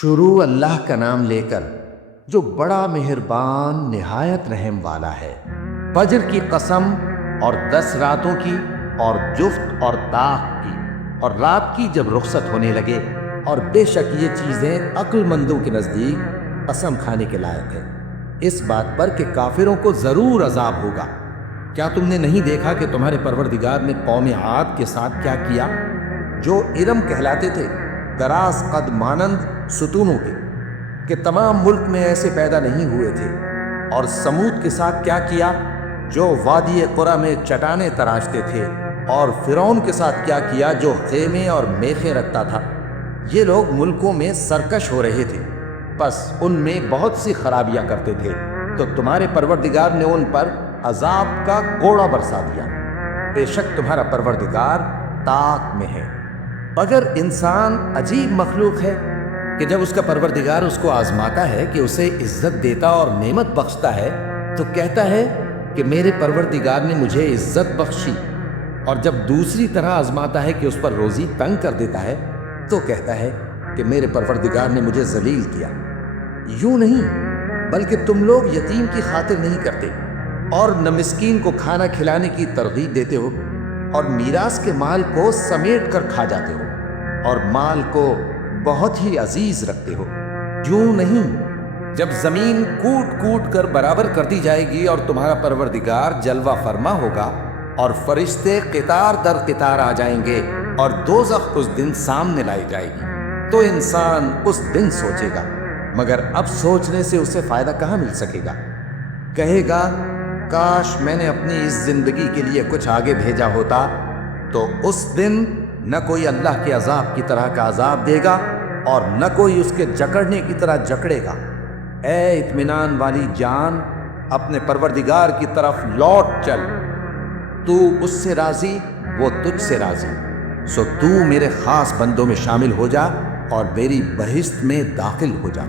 شروع اللہ کا نام لے کر جو بڑا مہربان نہایت رحم والا ہے۔ فجر کی قسم اور 10 راتوں کی اور جفت اور طاق کی اور رات کی جب رخصت ہونے لگے، اور بے شک یہ چیزیں عقل مندوں کے نزدیک قسم کھانے کے لائق ہے، اس بات پر کہ کافروں کو ضرور عذاب ہوگا۔ کیا تم نے نہیں دیکھا کہ تمہارے پروردگار نے قوم عاد کے ساتھ کیا کیا، جو ارم کہلاتے تھے، دراز قد مانند ستونوں کے، کہ تمام ملک میں ایسے پیدا نہیں ہوئے تھے؟ اور سمود کے ساتھ کیا کیا، جو وادی قرا میں چٹانیں تراشتے تھے؟ اور فرعون کے ساتھ کیا کیا، جو خیمے اور میخیں رکھتا تھا؟ یہ لوگ ملکوں میں سرکش ہو رہے تھے، بس ان میں بہت سی خرابیاں کرتے تھے، تو تمہارے پروردگار نے ان پر عذاب کا کوڑا برسا دیا۔ بے شک تمہارا پروردگار طاق میں ہے۔ اگر انسان عجیب مخلوق ہے کہ جب اس کا پروردگار اس کو آزماتا ہے کہ اسے عزت دیتا اور نعمت بخشتا ہے تو کہتا ہے کہ میرے پروردگار نے مجھے عزت بخشی، اور جب دوسری طرح آزماتا ہے کہ اس پر روزی تنگ کر دیتا ہے تو کہتا ہے کہ میرے پروردگار نے مجھے ذلیل کیا۔ یوں نہیں، بلکہ تم لوگ یتیم کی خاطر نہیں کرتے، اور نہ مسکین کو کھانا کھلانے کی ترغیب دیتے ہو، اور میراث کے مال کو سمیٹ کر کھا جاتے ہو، اور مال کو بہت ہی عزیز رکھتے ہو۔ یوں نہیں، جب زمین کوٹ کوٹ کر برابر کر دی جائے گی اور تمہارا پروردگار جلوہ فرما ہوگا، اور فرشتے قطار در قطار آ جائیں گے، اور دوزخ اس دن سامنے لائی جائے گی، تو انسان اس دن سوچے گا، مگر اب سوچنے سے اسے فائدہ کہاں مل سکے گا؟ کہے گا کاش میں نے اپنی اس زندگی کے لیے کچھ آگے بھیجا ہوتا، تو اس دن نہ کوئی اللہ کے عذاب کی طرح کا عذاب دے گا، اور نہ کوئی اس کے جکڑنے کی طرح جکڑے گا۔ اے اطمینان والی جان، اپنے پروردگار کی طرف لوٹ چل، تو اس سے راضی، وہ تجھ سے راضی، سو تو میرے خاص بندوں میں شامل ہو جا اور میری بہشت میں داخل ہو جا۔